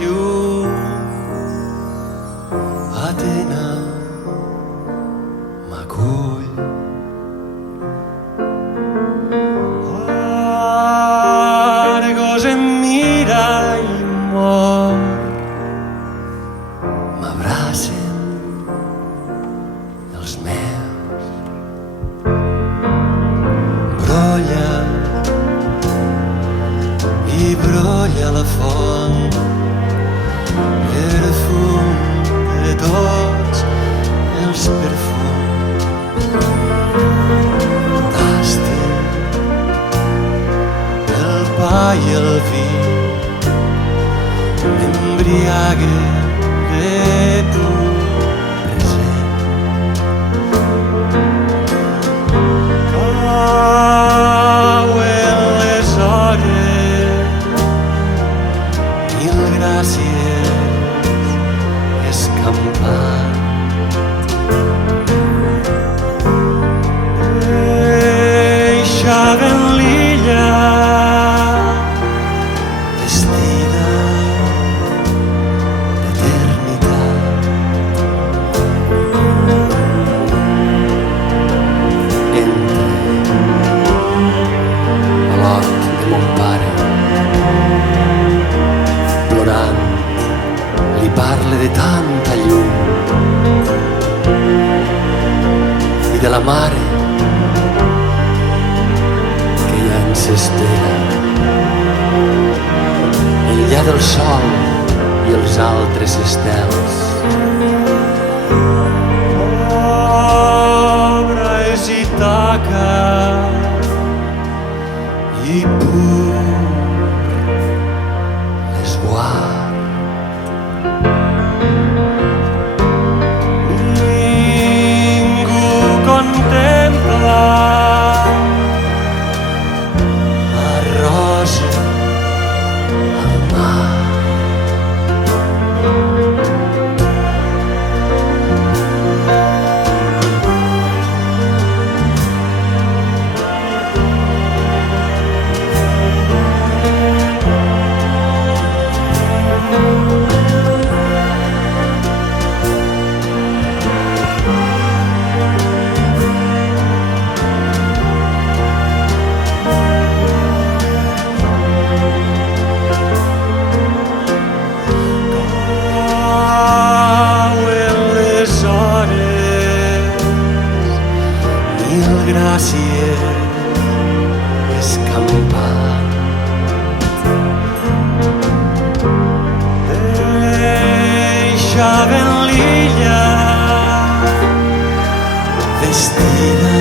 llum. Atena m'acull. Argos em mira i mor. M'abracen els meus. Brolla i brolla la font, perfum de tots els perfums. Tasten el pa i el vi, m'embriague de tu present. Cauen les hores, mil gràcies, escampant. Deixaven l'illa vestida d'eternitat. Entre a l'hort de mon pare, plorant, li parle de tanta llum i de la mare que ja ens espera enllà del sol i els altres estels. Obra és Ítaca i pur l'esguard. Ningú contempla la rosa al mar. Mil gràcies, escampat. Deixaven l'illa vestida